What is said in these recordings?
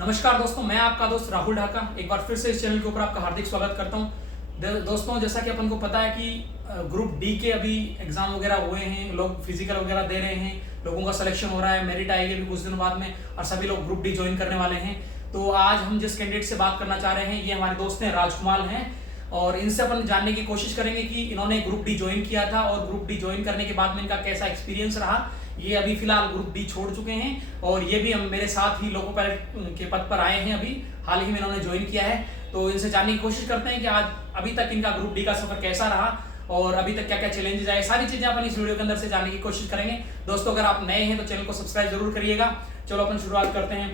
नमस्कार दोस्तों, मैं आपका दोस्त राहुल ढाका एक बार फिर से इस चैनल के ऊपर आपका हार्दिक स्वागत करता हूं। दोस्तों, जैसा कि अपन को पता है कि ग्रुप डी के अभी एग्जाम वगैरह हुए हैं, लोग फिजिकल वगैरह दे रहे हैं, लोगों का सिलेक्शन हो रहा है, मेरिट आएगी अभी कुछ दिनों बाद में और सभी लोग ग्रुप डी ज्वाइन करने वाले हैं। तो आज हम जिस कैंडिडेट से बात करना चाह रहे हैं, ये हमारे दोस्त हैं राजकुमार हैं और इनसे अपन जानने की कोशिश करेंगे कि इन्होंने ग्रुप डी ज्वाइन किया था और ग्रुप डी ज्वाइन करने के बाद में इनका कैसा एक्सपीरियंस रहा। ये अभी फिलहाल ग्रुप डी छोड़ चुके हैं और ये भी हम मेरे साथ ही लोको पायलट के पद पर आए हैं। अभी हाल ही में इन्होंने ज्वाइन किया है, तो इनसे जानने की कोशिश करते हैं कि आज अभी तक इनका ग्रुप डी का सफर कैसा रहा और अभी तक क्या क्या चैलेंजेस आए, सारी चीजें अपन इस वीडियो के अंदर से जानने की कोशिश करेंगे। दोस्तों, अगर आप नए हैं तो चैनल को सब्सक्राइब जरूर करिएगा। चलो अपन शुरुआत करते हैं।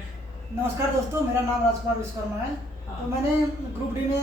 नमस्कार दोस्तों, मेरा नाम राजकुमार विश्वकर्मा है। तो मैंने ग्रुप डी में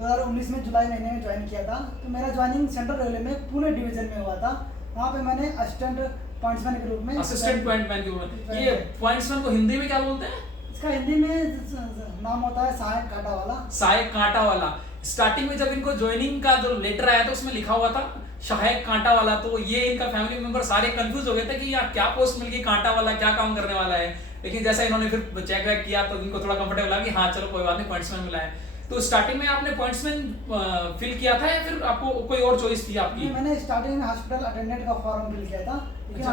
2019 में जुलाई महीने में ज्वाइन किया था। तो मेरा ज्वाइनिंग सेंट्रल रेलवे में पुणे डिवीजन में हुआ था। वहाँ पे मैंने असिस्टेंट पॉइंट्समैन के रूप में असिस्टेंट पॉइंटमैन के रूप में। ये पॉइंट्समैन को हिंदी में क्या बोलते हैं? इसका हिंदी में नाम होता है सहायक कांटा वाला। सहायक कांटा वाला। स्टार्टिंग में जब इनको ज्वाइनिंग का जो लेटर आया था उसमें लिखा हुआ था सहायक कांटा वाला, तो ये इनका फैमिली मेंबर सारे कंफ्यूज हो गए थे कि यार क्या पोस्ट मिल गई, कांटा वाला क्या काम करने वाला है। लेकिन जैसा इन्होंने फिर चेक वैक किया तो इनको थोड़ा कंफर्टेबल लगा कि हाँ चलो कोई बात नहीं, पॉइंट्समैन मिला है। तो स्टार्टिंग में आपने पॉइंट्समैन फिल किया था या फिर आपको कोई और चॉइस थी आपकी? मैंने स्टार्टिंग में हॉस्पिटल अटेंडेंट का फॉर्म फिल किया था, लेकिन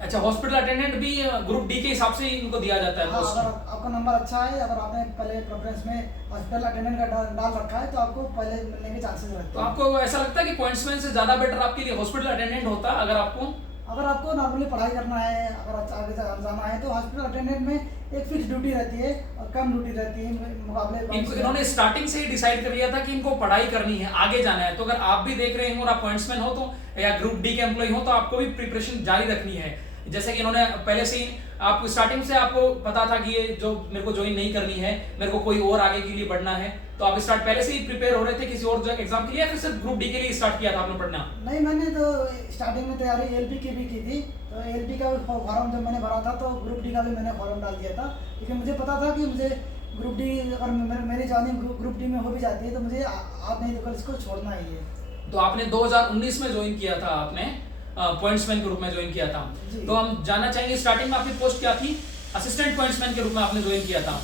अच्छा हॉस्पिटल अटेंडेंट भी ग्रुप डी के हिसाब से इनको दिया जाता है। अगर आपका नंबर अच्छा है, अगर आपने पहले प्रेफरेंस में हॉस्पिटल अटेंडेंट का डाल रखा है तो आपको पहले मिलने के चांसेस रहते हैं। तो आपको ऐसा लगता है कि पॉइंट्समैन से ज्यादा बेटर आपके लिए हॉस्पिटल अटेंडेंट होता अगर आपको नॉर्मली पढ़ाई करना है, अगर आगे जाना है तो हॉस्पिटल अटेंडेंट में एक फिक्स ड्यूटी रहती है और कम ड्यूटी रहती है मुकाबले। इन्होंने स्टार्टिंग से ही डिसाइड कर लिया था कि इनको पढ़ाई करनी है, आगे जाना है। तो अगर आप भी देख रहे हैं और आप पॉइंट्समैन हो तो या ग्रुप डी के एम्प्लॉय हो तो आपको भी प्रिपरेशन जारी रखनी है। जैसे कि इन्होंने पहले से ही आप स्टार्टिंग से आपको पता था कि ये जो मेरे को ज्वाइन नहीं करनी है, मेरे को कोई और आगे के लिए बढ़ना है, तो आप स्टार्ट पहले से ही प्रिपेयर हो रहे थे किसी और एग्जाम के लिए या फिर सिर्फ ग्रुप डी के लिए स्टार्ट किया था आपने पढ़ना? नहीं, मैंने तो स्टार्टिंग में तैयारी एलपी की भी की थी। तो एलपी का फॉर्म जब मैंने भरा था तो ग्रुप डी का भी मैंने फॉर्म डाल दिया था, क्योंकि मुझे पता था कि मुझे ग्रुप डी अगर मेरी ज्वाइनिंग ग्रुप डी में हो भी जाती है तो मुझे आज नहीं तो कल इसको छोड़ना ही है। तो आपने 2019 में ज्वाइन किया था, आपने पॉइंट्समैन के रूप में ज्वाइन किया था। तो हम जानना चाहेंगे स्टार्टिंग में आपकी पोस्ट क्या थी? असिस्टेंट पॉइंट्समैन के रूप में आपने ज्वाइन किया था।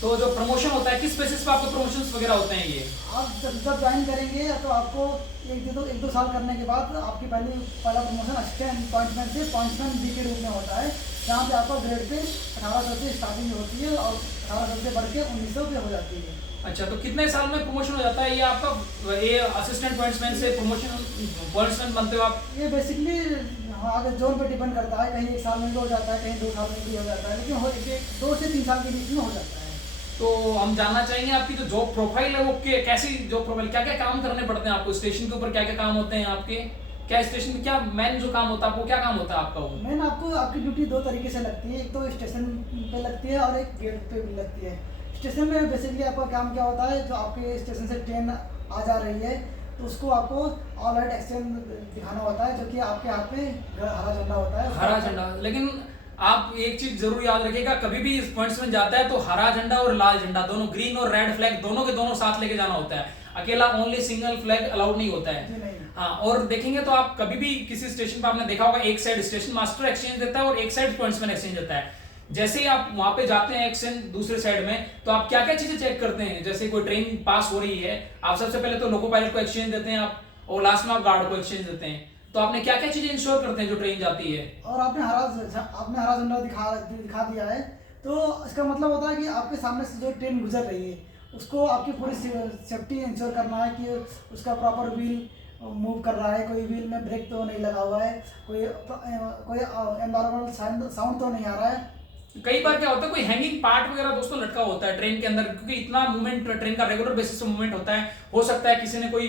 तो जो प्रमोशन होता है किस बेसिस पे आपको प्रमोशंस वगैरह होते हैं? ये आप जब ज्वाइन करेंगे तो आपको एक दो साल करने के बाद आपकी पहला प्रमोशन असिस्टेंट पॉइंट्समैन से पॉइंट्समैन बी के रूप में होता है, जहाँ पे आपका ग्रेड पे 1800 से स्टार्टिंग होती है और 1800 से बढ़ के 1900 पे हो जाती है। अच्छा, तो कितने साल में प्रमोशन हो जाता है ये आपका? ये असिस्टेंट पॉइंट्समैन से प्रमोशन पॉइंट्समैन बनते हो आप? ये बेसिकली आगे जोन पे डिपेंड करता है, कहीं 1 साल में भी हो जाता है, कहीं 2 साल में भी हो जाता है, लेकिन 2 से 3 साल के बीच में हो जाता है। तो हम जानना चाहेंगे आपकी जो जॉब प्रोफाइल है वो कैसी जॉब प्रोफाइल, क्या क्या काम करने पड़ते हैं आपको स्टेशन के ऊपर, क्या क्या काम होते हैं आपके, क्या स्टेशन में क्या मेन जो काम होता है आपको, क्या काम होता है आपका? वो मेन आपकी ड्यूटी 2 तरीके से लगती है, एक तो स्टेशन पे लगती है और एक गेट पे भी लगती है। स्टेशन में बेसिकली आपका काम क्या होता है, जो आपके स्टेशन से ट्रेन आ जा रही है तो उसको आपको ऑल राइट एक्सचेंज दिखाना होता है, जो कि आपके हाथ पे हरा झंडा होता है। हरा झंडा, लेकिन आप एक चीज जरूर याद रखिएगा, कभी भी इस पॉइंट्समैन जाता है तो हरा झंडा और लाल झंडा दोनों, ग्रीन और रेड फ्लैग दोनों के दोनों साथ लेके जाना होता है। अकेला ओनली सिंगल फ्लैग अलाउड नहीं होता है। हाँ, और देखेंगे तो आप कभी भी किसी स्टेशन पर आपने देखा होगा एक साइड स्टेशन मास्टर एक्सचेंज देता है और एक साइड पॉइंट्समैन एक्सचेंज देता है। जैसे ही आप वहां पे जाते हैं एक्सचेंज दूसरे साइड में, तो आप क्या क्या चीजें चेक करते हैं? जैसे कोई ट्रेन पास हो रही है, आप सबसे पहले तो लोको पायलट को एक्सचेंज देते हैं आप, और लास्ट में आप गार्ड को एक्सचेंज देते हैं। तो आपने क्या क्या चीजें इंश्योर करते हैं जो ट्रेन जाती है? और आपने हरा झंडा दिखा दिया है तो इसका मतलब होता है कि आपके सामने से जो ट्रेन गुजर रही है उसको आपकी पूरी सेफ्टी इंश्योर करना है कि उसका प्रॉपर व्हील मूव कर रहा है, कोई व्हील में ब्रेक तो नहीं लगा हुआ है, कोई एनवायरमेंटल साउंड तो नहीं आ रहा है। कई बार क्या होता है कोई हैंगिंग पार्ट वगैरह दोस्तों लटका होता है ट्रेन के अंदर, क्योंकि इतना मूवमेंट ट्रेन का रेगुलर बेसिस पे मूवमेंट होता है। हो सकता है किसी ने कोई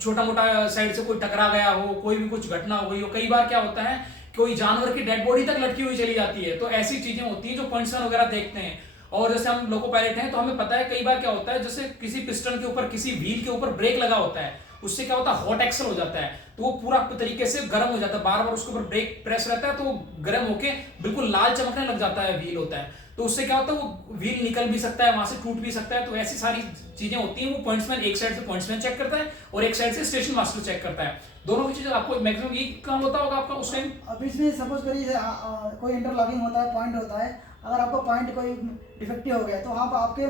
छोटा मोटा साइड से कोई टकरा गया हो, कोई भी कुछ घटना हो गई हो। कई बार क्या होता है कोई जानवर की डेड बॉडी तक लटकी हुई चली जाती है। तो ऐसी चीजें होती है जो पॉइंट्समैन वगैरह देखते हैं। और जैसे हम लोको पायलट हैं तो हमें पता है कई बार क्या होता है, जैसे किसी पिस्टन के ऊपर, किसी व्हील के ऊपर ब्रेक लगा होता है, उससे क्या होता है हॉट एक्सल हो जाता है, तो वो पूरा तरीके से गर्म हो जाता है, बार बार उसके ऊपर ब्रेक प्रेस रहता है तो वो गर्म होके बिल्कुल लाल चमकने लग जाता है व्हील होता है, तो उससे क्या होता है वो व्हील निकल भी सकता है, वहां से टूट भी सकता है। तो ऐसी सारी चीजें होती हैं। वो पॉइंट्समैन एक साइड से पॉइंट्समैन चेक करता है और एक साइड से स्टेशन मास्टर चेक करता है। दोनों की चीजें आपको मैक्सिमम यही काम होता होगा आपका उस टाइम। अब इसमें सपोज करिए कोई इंटरलॉकिंग होता है, पॉइंट होता है, अगर आपको पॉइंट कोई डिफेक्टिव हो गया तो वहाँ पर आपके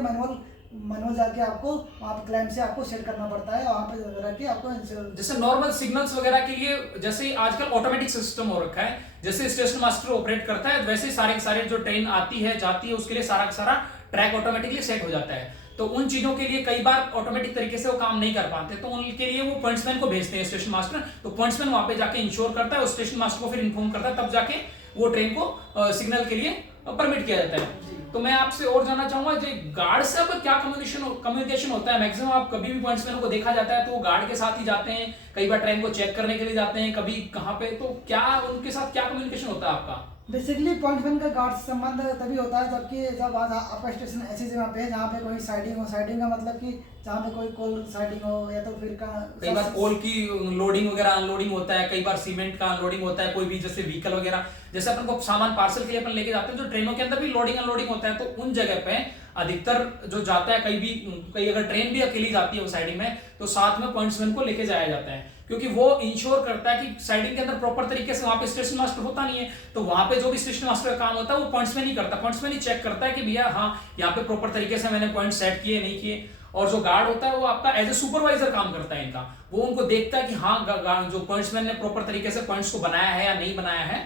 मैनुअल जाके आपको वहाँ पे क्लाइंट से आपको सेट करना पड़ता है, वहाँ पे रख के आपको जैसे नॉर्मल सिग्नल्स वगैरह के लिए जैसे आजकल ऑटोमेटिक सिस्टम हो रखा है, जैसे स्टेशन मास्टर ऑपरेट करता है वैसे सारे के सारे जो ट्रेन आती है जाती है उसके लिए सारा का सारा ट्रैक ऑटोमेटिकली सेट हो जाता है। तो उन चीजों के लिए कई बार ऑटोमेटिक तरीके से वो काम नहीं कर पाते, तो उनके लिए वो पॉइंट्समैन को भेजते हैं स्टेशन मास्टर, तो पॉइंट्समैन वहां पे जाके इंश्योर करता है और स्टेशन मास्टर को फिर इन्फॉर्म करता है, तब जाके वो ट्रेन को सिग्नल के लिए परमिट किया जाता है। तो मैं आपसे और जानना चाहूंगा जो गार्ड से आपका क्या कम्युनिकेशन होता है। मैक्सिमम आप कभी भी पॉइंट्समैन को देखा जाता है तो वो गार्ड के साथ ही जाते हैं, कई बार ट्रेन को चेक करने के लिए जाते हैं, कभी कहाँ पे, तो क्या उनके साथ क्या कम्युनिकेशन होता है आपका। बेसिकली पॉइंट्समैन का गार्ड से संबंध तभी होता है जब आपका स्टेशन ऐसी जगह पे है जहाँ पे कोई साइडिंग हो। साइडिंग का मतलब कि जहाँ पे कोई कोल साइडिंग हो या तो फिर कई बार कोल की लोडिंग वगैरह अनलोडिंग होता है, कई बार सीमेंट का अनलोडिंग होता है, कोई भी जैसे व्हीकल वगैरह जैसे अपन को सामान पार्सल के लिए अपन लेके जाते हैं जो ट्रेनों के अंदर भी लोडिंग अनलोडिंग होता है, तो उन जगह पे अधिकतर जो जाता है कई अगर ट्रेन भी अकेली जाती है वो साइडिंग में तो साथ में पॉइंट्समैन को लेके जाया जाता है, क्योंकि वो इंश्योर करता है कि साइडिंग के अंदर प्रॉपर तरीके से वहां पे स्टेशन मास्टर होता नहीं है, तो वहां पे जो भी स्टेशन मास्टर का काम होता है वो पॉइंट्समैन ही करता है। पॉइंट्समैन ही चेक करता है कि भैया हाँ यहाँ पे प्रॉपर तरीके से मैंने पॉइंट सेट किए नहीं किए। और जो गार्ड होता है वो आपका एज ए सुपरवाइजर काम करता है इनका, वो उनको देखता है कि हाँ जो पॉइंट्समैन ने प्रॉपर तरीके से पॉइंट्स को बनाया है या नहीं बनाया है,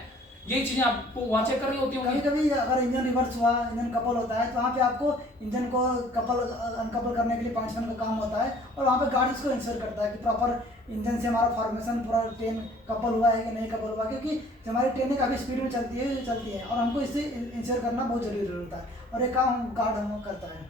यही चीजें आपको वहां चेक करनी होती है। कभी कभी अगर इंजन रिवर्स हुआ, इंजन कपल होता है तो वहाँ पे आपको इंजन को अनकपल करने के लिए पॉइंट्समैन का काम होता है और वहाँ पे गार्ड इसको इंश्योर करता है कि प्रॉपर इंजन से हमारा फॉर्मेशन पूरा ट्रेन कपल हुआ है कि नहीं कपल हुआ, क्योंकि जो हमारी ट्रेनें काफ़ी स्पीड में चलती है और हमको इससे इंश्योर करना बहुत जरूरी होता है और ये काम गार्ड हम करता है।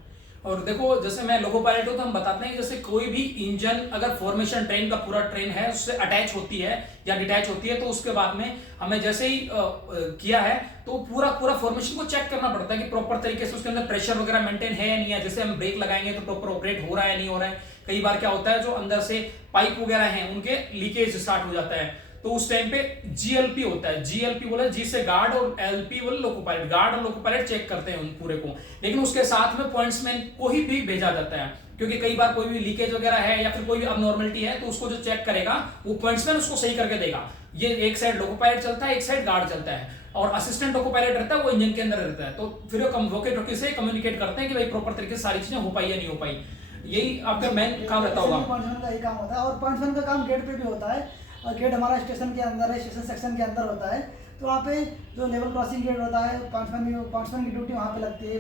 और देखो जैसे मैं लोको पायलट हूं तो हम बताते हैं कि जैसे कोई भी इंजन अगर फॉर्मेशन ट्रेन का पूरा ट्रेन है उससे अटैच होती है या डिटैच होती है तो उसके बाद में हमें जैसे ही किया है तो पूरा फॉर्मेशन को चेक करना पड़ता है कि प्रॉपर तरीके से उसके अंदर प्रेशर वगैरह मेंटेन है या नहीं है। जैसे हम ब्रेक लगाएंगे तो प्रॉपर ऑपरेट हो रहा है नहीं हो रहा है। कई बार क्या होता है जो अंदर से पाइप वगैरह हैं उनके लीकेज स्टार्ट हो जाता है, तो उस टाइम पे जीएलपी होता है। जीएलपी बोला जी से गार्ड और एलपी बोले लोको पायलट, गार्ड और लोको पायलट चेक करते हैं उन पूरे को, लेकिन उसके साथ में पॉइंट्समैन को ही भी भेजा जाता है, क्योंकि कई बार कोई भी लीकेज वगैरह है या फिर कोई भी अबनॉर्मलिटी है तो उसको जो चेक करेगा वो पॉइंट्समैन उसको सही करके देगा। ये एक साइड लोको पायलट चलता है, एक साइड गार्ड चलता है और असिस्टेंट लोको पायलट रहता है वो इंजन के अंदर रहता है, तो फिर वो वॉकी टॉकी से कम्युनिकेट करते हैं कि भाई प्रॉपर तरीके से सारी चीजें हो पाई या नहीं हो पाई। यही आपका मेन काम रहता होगा। पॉइंट्समैन का यही काम होता है और पॉइंट्समैन का काम गेट पे भी होता है और गेट हमारा स्टेशन के अंदर है, स्टेशन सेक्शन के अंदर होता है, तो वहाँ पे जो लेवल क्रॉसिंग गेट होता है पॉइंट्समैन की ड्यूटी वहाँ पे लगती है।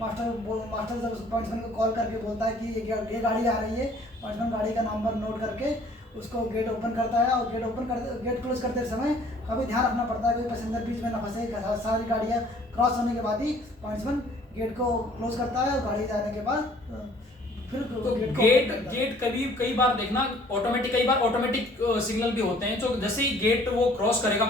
मास्टर जब पॉइंट्समैन को कॉल करके बोलता है कि ये गाड़ी आ रही है, पॉइंट्समैन गाड़ी का नंबर नोट करके उसको गेट ओपन करता है और गेट क्लोज करते समय कभी ध्यान रखना पड़ता है कोई पैसेंजर बीच में ना फंसे। सारी गाड़ियाँ क्रॉस होने के बाद ही पॉइंट्समैन गेट को क्लोज करता है और गाड़ी जाने के बाद फिर तो गेट कई बार देखना ऑटोमेटिक, कई बार ऑटोमेटिक सिग्नल भी होते हैं जो जैसे ही गेट वो क्रॉस करेगा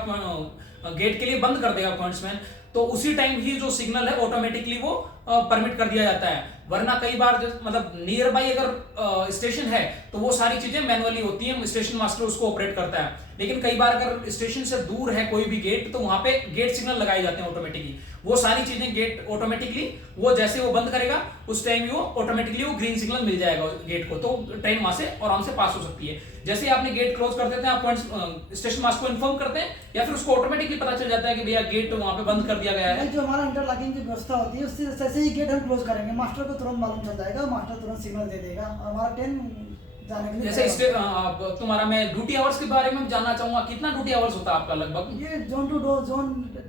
गेट के लिए बंद कर देगा पॉइंट्समैन, तो उसी टाइम ही जो सिग्नल है ऑटोमेटिकली वो परमिट कर दिया जाता है। वरना कई बार मतलब नियर बाई अगर स्टेशन है तो वो सारी चीजें मैनुअली होती हैं, स्टेशन मास्टर उसको ऑपरेट करता है, लेकिन कई बार अगर स्टेशन से दूर है कोई भी गेट तो वहां पे गेट सिग्नल लगाए जाते हैं ऑटोमेटिकली। वो सारी चीजें गेट ऑटोमेटिकली वो जैसे वो बंद करेगा उस टाइम वो ऑटोमेटिकली वो ग्रीन सिग्नल मिल जाएगा गेट को, तो ट्रेन वहां से आराम से पास हो सकती है। जैसे आपने गेट क्लोज कर देते हैं आप स्टेशन मास्टर को इन्फॉर्म करते हैं या फिर उसको ऑटोमेटिकली पता चल जाता है कि भैया गेट वहां पे बंद कर दिया गया है। जो हमारा इंटरलॉकिंग की व्यवस्था होती है उससे जैसे ही गेट हम क्लोज करेंगे मास्टर को तुरंत मालूम चल जाएगा, मास्टर तुरंत सिग्नल दे देगा हमारा ट्रेन जाने के लिए। जैसे तुम्हारा मैं ड्यूटी आवर्स के बारे में जानना चाहूंगा, कितना ड्यूटी आवर्स होता है आपका लगभग? ये जोन टू जोन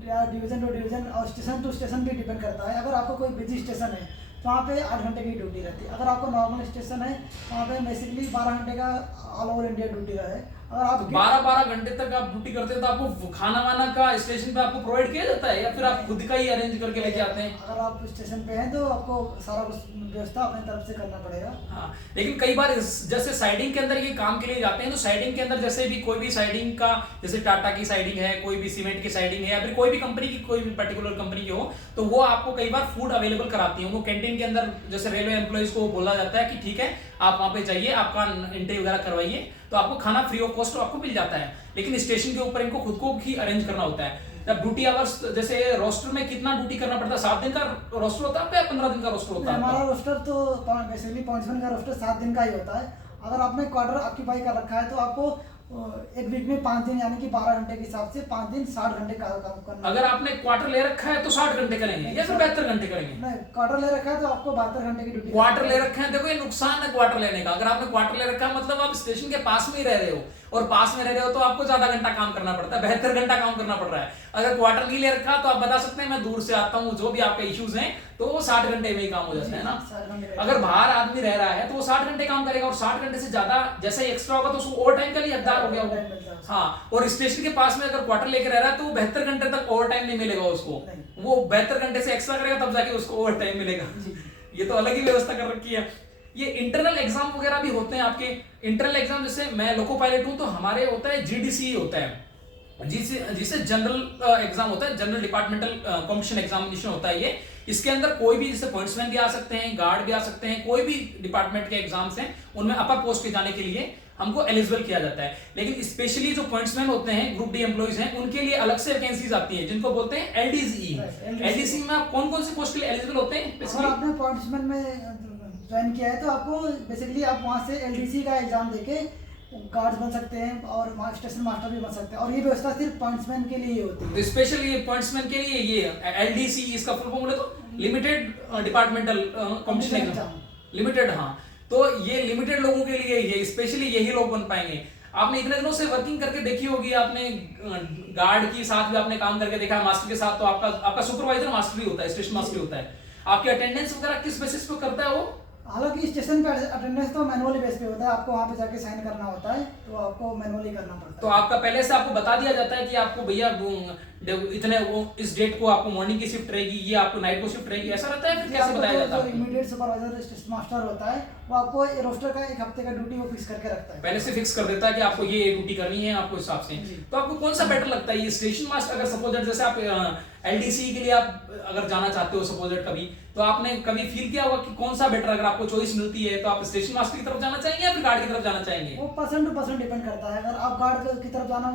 या डिवीजन टू डिवीजन और स्टेशन टू स्टेशन भी डिपेंड करता है। अगर आपको कोई बिजी स्टेशन है तो वहाँ पे 8 घंटे की ड्यूटी रहती है। अगर आपको नॉर्मल स्टेशन है वहाँ पे बेसिकली 12 घंटे का ऑल ओवर इंडिया ड्यूटी रहे। अगर आप 12 घंटे तक आप ड्यूटी करते हैं तो आपको खाना वाना का स्टेशन पे आपको प्रोवाइड किया जाता है या फिर आप खुद का ही अरेंज करके लेके आते हैं? अगर आप स्टेशन पे हैं तो आपको सारा कुछ व्यवस्था अपनी तरफ से करना पड़ेगा। हाँ, लेकिन कई बार जैसे साइडिंग के अंदर ये काम के लिए जाते हैं तो साइडिंग के अंदर जैसे भी कोई भी साइडिंग का जैसे टाटा की साइडिंग है, कोई भी सीमेंट की साइडिंग है या फिर कोई भी कंपनी की कोई भी पर्टिकुलर कंपनी की हो तो वो आपको कई बार फूड अवेलेबल कराती है। वो कैंटीन के अंदर जैसे रेलवे एम्प्लॉइज को बोला जाता है कि ठीक है आप वहां पे जाइए, आपका एंट्री वगैरह करवाइए, तो आपको खाना फ्री ऑफ कॉस्ट आपको मिल जाता है। लेकिन स्टेशन के ऊपर इनको खुद को ही अरेंज करना होता है। जब ड्यूटी आवर्स, जैसे रोस्टर में कितना ड्यूटी करना पड़ता है, 7 दिन का रोस्टर होता है या 15 दिन का रोस्टर होता है? हमारा रोस्टर तो बेसिकली पॉइंट्समैन का रोस्टर 7 दिन का ही होता है। अगर आपने क्वार्टर ऑक्यूपाई कर रखा है तो आपको एक वीक में 5 दिन यानी कि 12 घंटे के हिसाब से 5 दिन 60 घंटे का काम करना। अगर आपने क्वार्टर ले रखा है तो 60 घंटे करेंगे या फिर 72 घंटे करेंगे? नहीं, क्वार्टर ले रखा है तो आपको 72 घंटे की ड्यूटी। क्वार्टर ले रखे हैं, देखो ये नुकसान है क्वार्टर लेने का। अगर आपने क्वार्टर ले रखा है मतलब आप स्टेशन के पास में ही रह रहे हो, और पास में रह रहे हो तो आपको ज्यादा घंटा काम करना पड़ता है, 72 घंटा काम करना पड़ रहा है। अगर क्वार्टर नहीं ले रखा तो आप बता सकते हैं मैं दूर से आता हूँ, जो भी आपके इश्यूज हैं, तो वो 60 घंटे में ही काम हो जाता है ना। अगर बाहर आदमी रह रहा है तो वो 60 घंटे काम करेगा, और 60 घंटे से ज्यादा जैसे एक्स्ट्रा होगा तो उसको ओवर टाइम के लिए हकदार हो गया वो। हाँ, और स्टेशन के पास में अगर क्वार्टर लेके रह रहा है तो 72 घंटे तक ओवर टाइम नहीं मिलेगा उसको, वो 72 घंटे से एक्स्ट्रा करेगा तब जाके उसको ओवर टाइम मिलेगा। ये तो अलग ही व्यवस्था कर रखी है। ये इंटरनल एग्जाम वगैरह भी होते हैं आपके। इंटरनल एग्जाम जैसे मैं लोको पायलट हूं तो हमारे होता है जीडीसी होता है, जिसे जनरल एग्जाम होता है, जनरल डिपार्टमेंटल कॉम्पिटिशन एग्जामिनेशन होता है ये। इसके अंदर कोई भी जैसे पॉइंट्समैन भी आ सकते हैं, गार्ड भी आ सकते हैं, कोई भी डिपार्टमेंट के एग्जाम्स हैं उनमें अपर पोस्ट पे जाने के लिए हमको एलिजिबल किया जाता है। लेकिन स्पेशली जो पॉइंट्समैन होते हैं, ग्रुप डी एम्प्लॉइज हैं, उनके लिए अलग से वैकेंसीज आती हैं जिनको बोलते हैं एलडीसी। एलडीसी में आप कौन कौन से पोस्ट के लिए एलिजिबल होते हैं? अगर आपने पॉइंट्समैन में ज्वाइन किया है तो आपको बेसिकली आप वहाँ से एलडीसी का एग्जाम देके गार्ड्स बन सकते हैं और स्टेशन मास्टर भी बन सकते हैं, और ये व्यवस्था सिर्फ पॉइंट्समैन के लिए होती है। तो स्पेशली ये पॉइंट्समैन के लिए ये एलडीसी, इसका फुल फॉर्म बोले तो limited departmental competition exam limited. हाँ, तो ये लिमिटेड लोगों के लिए ये स्पेशली यही लोग बन पाएंगे। आपने इतने दिनों से वर्किंग करके देखी होगी, आपने गार्ड के साथ भी आपने काम करके देखा है, मास्टर के साथ तो आपका सुपरवाइजर मास्टर ही होता है, स्टेशन मास्टर ही होता है। आपकी अटेंडेंस वगैरह किस बेसिस पे करता है वो? हालांकि स्टेशन पे अटेंडेंस तो मैनुअली बेस पे होता है, आपको वहाँ पे जाके साइन करना होता है, तो आपको मैनुअली करना पड़ता है। तो आपका पहले से आपको बता दिया जाता है कि आपको भैया इतने वो इस डेट को आपको मॉर्निंग की शिफ्ट रहेगी, ये आपको नाइट को शिफ्ट रहेगी, ऐसा रहता है? फिर कैसे बताया जाता है? इमीडिएट सुपरवाइजर स्टेशन मास्टर होता है, वो आपको रोस्टर का एक हफ्ते का ड्यूटी वो फिक्स करके रखता है, पहले से फिक्स कर देता है कि आपको ये ड्यूटी करनी है आपको हिसाब से। तो आपको कौन सा बेटर लगता है, ये स्टेशन मास्टर? अगर सपोज जैसे आप एलडीसी के लिए आप अगर जाना चाहते हो सपोज कभी, तो आपने कभी फील किया होगा कि कौन सा बेटर, अगर आपको चॉइस मिलती है तो आप स्टेशन मास्टर की तरफ जाना चाहेंगे या फिर गार्ड की तरफ जाना चाहेंगे? वो पर्सन टू पर्सन डिपेंड करता है। अगर आप गार्ड की तरफ जाना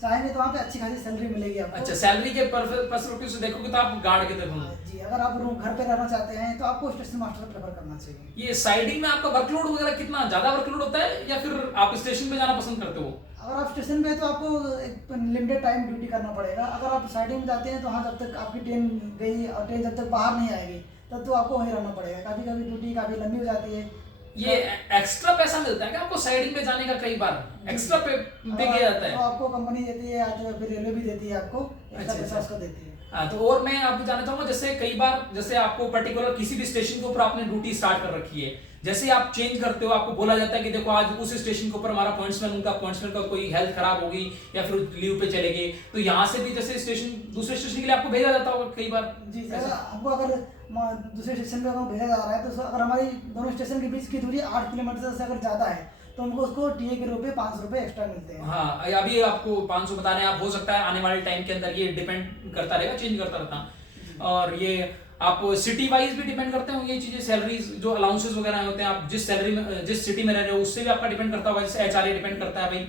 चाहेंगे तो वहाँ पे अच्छी खासी सैलरी मिलेगी आपको। अच्छा, सैलरी के पर्सपेक्टिव से देखोगे तो आप गार्ड की तरफ जी। अगर आप रूम घर पे रहना चाहते हैं तो आपको स्टेशन मास्टर प्रेफर करना चाहिए। ये साइडिंग में आपका वर्कलोड वगैरह कितना ज्यादा वर्कलोड होता है या फिर आप स्टेशन पे जाना पसंद करते हो? अगर आप स्टेशन पे तो आपको एक लिमिटेड टाइम ड्यूटी करना पड़ेगा। अगर आप साइडिंग में जाते हैं तो हाँ, जब तक आपकी ट्रेन गई और ट्रेन जब तक बाहर नहीं आएगी तब तो आपको वहीं रहना पड़ेगा। कभी कभी ड्यूटी काफी लंबी हो जाती है। ये एक्स्ट्रा पैसा मिलता है क्या आपको साइडिंग पे जाने का? कई बार एक्स्ट्रा पे किया जाता है। तो आपको कंपनी देती है या तो फिर रेलवे भी देती है, आपको एक्स्ट्रा पैसा उसको देती है। हाँ, तो और मैं आपको जानना चाहूंगा, जैसे कई बार जैसे आपको पर्टिकुलर किसी भी स्टेशन के ऊपर आपने ड्यूटी स्टार्ट कर रखी है, जैसे आप चेंज करते हो आपको बोला जाता है कि देखो आज उस स्टेशन के ऊपर हमारा पॉइंट्समैन का कोई हेल्थ खराब होगी या फिर लीव पे चले गए, तो यहाँ से भी जैसे स्टेशन दूसरे स्टेशन के लिए आपको भेजा जाता होगा कई बार? जी, आपको अगर दूसरे स्टेशन पे अगर भेजा जा रहा है तो अगर हमारी दोनों स्टेशन के बीच की दूरी 8 किलोमीटर से अगर ज्यादा है तो हमको उसको टीए के रूप में 500 रुपए एक्स्ट्रा मिलते हैं। हाँ, अभी आपको 500 बता रहे हैं आप, हो सकता है आने वाले टाइम के अंदर ये डिपेंड करता रहेगा, चेंज करता रहता। और ये आप सिटी वाइज भी डिपेंड करते होंगे ये चीजें, सैलरीज जो अलाउंसेस वगैरह होते हैं, आप जिस सैलरी में जिस सिटी में रह रहे हो उससे भी आपका डिपेंड करता होगा, जैसे एचआरए डिपेंड करता है भाई,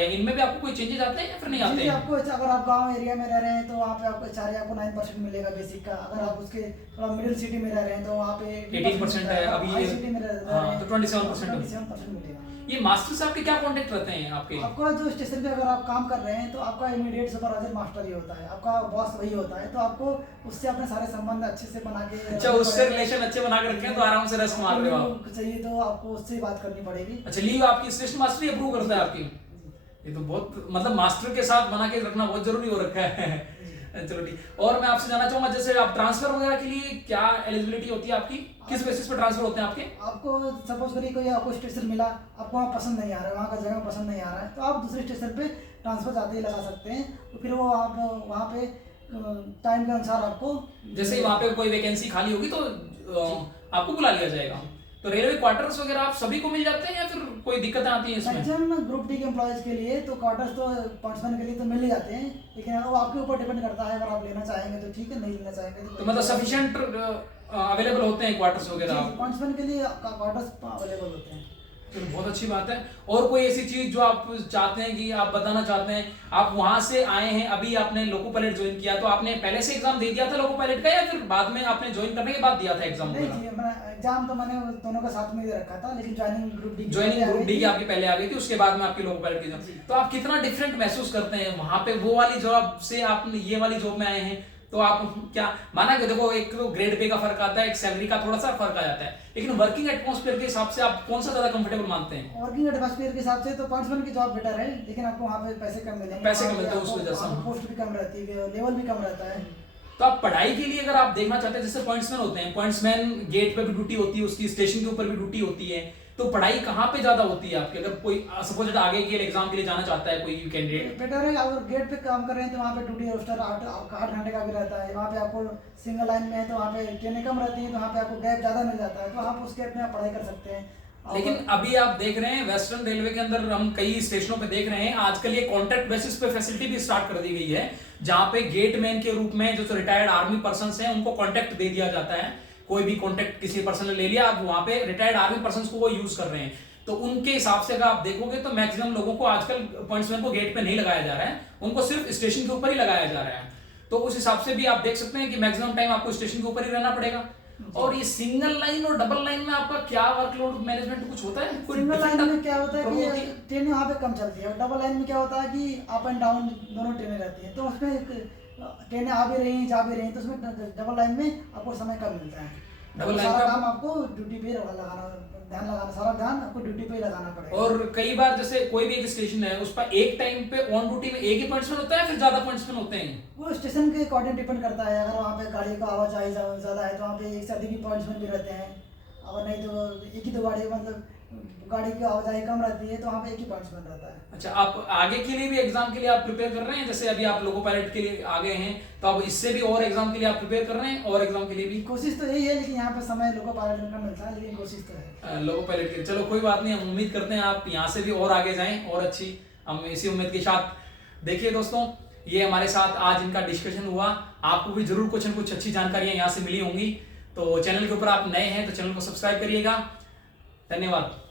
या इनमें भी आपको कोई चेंजेस आते हैं या फिर नहीं आते हैं? आपको अगर आप गांव एरिया में रह रहे हैं तो वहाँ पे आपको एचआरए आपको 9% मिलेगा बेसिक का। अगर आप उसके थोड़ा मिडिल सिटी में रह रहे हैं तो वहाँ पे 18% है, अभी सिटी में रह रहे हैं तो 27% मिलेगा। ये मास्टर से आपके क्या कॉन्टेक्ट रहते हैं आपके? आपका जो स्टेशन पे अगर आप काम कर रहे हैं तो आपका इमीडिएट सुपरवाइजर मास्टर ही होता है, आपका बॉस वही होता है, तो आपको उससे अपने सारे संबंध अच्छे से बना के, अच्छा, उससे रिलेशन अच्छे बना के रखे हैं तो आराम से रेस्ट मार रहे हो आप। चाहिए तो आपको उससे बात करनी पड़ेगी। अच्छा, लीव आपकी स्टेशन मास्टर ही अप्रूव करता है आपकी? ये तो बहुत मतलब मास्टर के साथ बना के रखना बहुत जरूरी हो रखा है। चलो ठीक। और मैं आपसे जानना चाहूंगा, जैसे आप ट्रांसफर वगैरह के लिए क्या एलिजिबिलिटी होती है आपकी, किस बेसिस पे ट्रांसफर होते हैं आपके? आपको सपोज करिए कोई आपको स्टेशन मिला, आपको वहाँ पसंद नहीं आ रहा है, वहाँ का जगह पसंद नहीं आ रहा है, तो आप दूसरे स्टेशन पे ट्रांसफर जाते ही लगा सकते हैं। तो फिर वो आप वहाँ पे टाइम के अनुसार आपको, जैसे ही वहाँ पे कोई वैकेंसी खाली होगी तो आपको बुला लिया जाएगा। तो रेलवे क्वार्टर्स वगैरह आप सभी को मिल जाते हैं या फिर कोई दिक्कतें आती हैं इसमें? मैक्सिमम ग्रुप डी के एम्प्लॉयज के लिए तो क्वार्टर्स तो पॉइंट्समैन के लिए तो मिल ही जाते हैं, लेकिन वो आपके ऊपर डिपेंड करता है। अगर आप लेना चाहेंगे तो ठीक है, नहीं लेना चाहेंगे तो मतलब सफिशिएंट अवेलेबल होते हैं क्वार्टर्स वगैरह? पॉइंट्समैन के लिए क्वार्टर्स अवेलेबल होते हैं। चलो बहुत अच्छी बात है। और कोई ऐसी चीज जो आप चाहते हैं कि आप बताना चाहते हैं, आप वहां से आए हैं, अभी आपने लोको पायलट ज्वाइन किया, तो आपने पहले से एग्जाम दे दिया था लोको पायलट का या फिर बाद में आपने ज्वाइन करने के बाद दिया था एग्जाम? नहीं जी, एग्जाम तो मैंने दोनों का साथ में दे रखा था, लेकिन ज्वाइनिंग ग्रुप डी की आपकी पहले आ गई थी, उसके बाद में आपकी लोको पायलट की एग्जाम। तो आप कितना डिफरेंट महसूस करते हैं वहां पे वो वाली जॉब से आपने ये वाली जॉब में आए हैं? तो आप क्या माना कि देखो, एक तो ग्रेड पे का फर्क आता है, एक सैलरी का थोड़ा सा फर्क आ जाता है, लेकिन वर्किंग एटमॉस्फेयर के हिसाब से आप कौन सा ज्यादा कंफर्टेबल मानते हैं? वर्किंग एटमॉस्फेयर के हिसाब से तो पॉइंट्समैन की जॉब बेटर है, लेकिन आपको वहाँ पे पैसे कम मिलेंगे। पैसे कम मिलते हैं उस वजह से, पोस्ट भी कम रहती है, लेवल भी कम रहता है। तो आप पढ़ाई के लिए अगर आप देखना चाहते हैं, जैसे पॉइंट्समैन होते हैं, पॉइंट्समैन गेट पे भी ड्यूटी होती है उसकी, स्टेशन के ऊपर भी ड्यूटी होती है, तो पढ़ाई कहाँ पे ज्यादा होती है आपकी? अगर कोई सपोज आगे के एग्जाम के लिए जाना चाहता है कोई कैंडिडेट, बेटर है। अगर गेट पे काम कर रहे हैं तो वहाँ पे ड्यूटी रोस्टर 8 घंटे का भी रहता है। वहाँ पे आपको सिंगल लाइन में है तो वहाँ पे ट्रेनें कम रहती है, तो वहाँ पे आपको गैप ज्यादा मिल जाता है, तो आप उस गैप में आप पढ़ाई कर सकते हैं। लेकिन अभी आप देख रहे हैं वेस्टर्न रेलवे के अंदर हम कई स्टेशनों पे देख रहे हैं आजकल ये कॉन्ट्रैक्ट बेसिस पे फैसिलिटी भी स्टार्ट कर दी गई है, जहां पे गेटमैन के रूप में जो रिटायर्ड आर्मी पर्सन हैं उनको कॉन्ट्रैक्ट दे दिया जाता है। कोई भी कॉन्ट्रैक्ट किसी पर्सन ने ले लिया, अब वहां पे रिटायर्ड आर्मी पर्सन को वो यूज कर रहे हैं, तो उनके हिसाब से अगर आप देखोगे तो मैक्सिमम लोगों को आजकल पॉइंट्समैन को गेट पे नहीं लगाया जा रहा है, उनको सिर्फ स्टेशन के ऊपर ही लगाया जा रहा है। तो उस हिसाब से भी आप देख सकते हैं कि मैक्सिमम टाइम आपको स्टेशन के ऊपर ही रहना पड़ेगा। और ये सिंगल लाइन और डबल लाइन में आपका क्या वर्कलोड मैनेजमेंट कुछ होता है? सिंगल लाइन में क्या होता है कि ट्रेनें वहाँ पे कम चलती है, और डबल लाइन में क्या होता है कि अप एंड डाउन दोनों ट्रेनें रहती हैं, तो उसमें ट्रेनें आ भी रही हैं जा भी रही हैं, तो उसमें डबल लाइन में आपको समय कम मिलता है। डबल लाइन सारा का काम आपको ड्यूटी पे लगाना, सारा ध्यान आपको ड्यूटी पे ही लगाना पड़ेगा। और कई बार जैसे कोई भी एक स्टेशन है उस पर एक टाइम पे ऑन ड्यूटी में एक ही पॉइंट्समैन होता है, फिर ज्यादा पॉइंट्समैन होते हैं? वो स्टेशन के अकॉर्डिंग डिपेंड करता है। अगर वहाँ पे गाड़ी का आवाजाही ज्यादा है तो वहाँ पे एक से अधिक ही पॉइंट्समैन भी रहते हैं, और नहीं तो एक ही दो गाड़ी, मतलब गाड़ी की आवाजाही कम रहती है तो वहाँ पे एक ही पॉइंट्समैन रहता है। अच्छा, आप आगे के लिए भी एग्जाम के लिए आप प्रिपेयर कर रहे हैं? जैसे अभी आप लोको पायलट के लिए आ गए हैं, तो अब इससे भी और एग्जाम के लिए आप प्रिपेयर कर रहे हैं? और एग्जाम के लिए भी कोशिश तो यही है, लेकिन यहाँ पे समय लोको पायलट का मिलता है, लेकिन कोशिश तो है लोको पायलट के लिए। चलो कोई बात नहीं, हम उम्मीद करते हैं आप यहाँ से भी और आगे जाएं और अच्छी, हम इसी उम्मीद के साथ। देखिए दोस्तों, ये हमारे साथ आज इनका डिस्कशन हुआ, आपको भी जरूर कुछ न कुछ अच्छी जानकारियां यहाँ से मिली होंगी। तो चैनल के ऊपर आप नए हैं तो चैनल को सब्सक्राइब करिएगा। धन्यवाद।